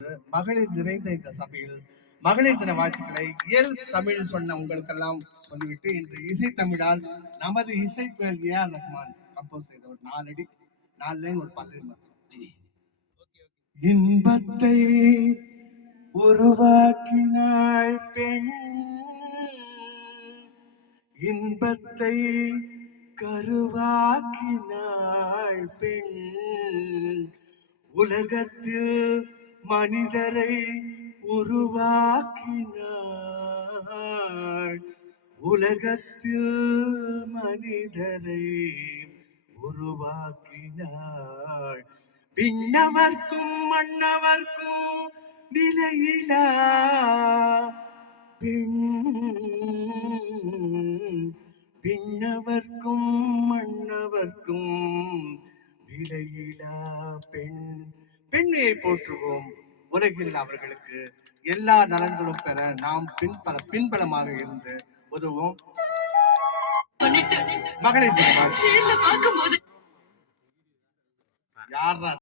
மகளிர் நிறைந்த இந்த சபையில் மகளிர் தின வாழ்த்துக்களை இயல் தமிழ் சொன்ன உங்களுக்கெல்லாம் சொல்லிவிட்டு இன்று இசை தமிழால் நமது இசை புயல் ஏஆர் ரஹ்மான் கம்போஸ் செய்த ஒரு 4 லைன் ஒரு பல்லவி மாத்திரம். இன்பத்தை உருவாக்கினாள் பெண், இன்பத்தை கருவாக்கினாள் பெண், உலகத்தில் மனிதரை உருவாக்கினாள், உலகத்தில் மனிதரை உருவாக்கினாள். விண்ணவர்க்கும் மன்னவர்க்கும் விலையிலா பெண், விண்ணவர்க்கும் மன்னவர்க்கும் விலையிலா பெண். பெண்மையை போற்றுவோம். உலகில் அவர்களுக்கு எல்லா நலன்களும் பெற நாம் பின்பலமாக இருந்து உதவும். மகளிர் யாரா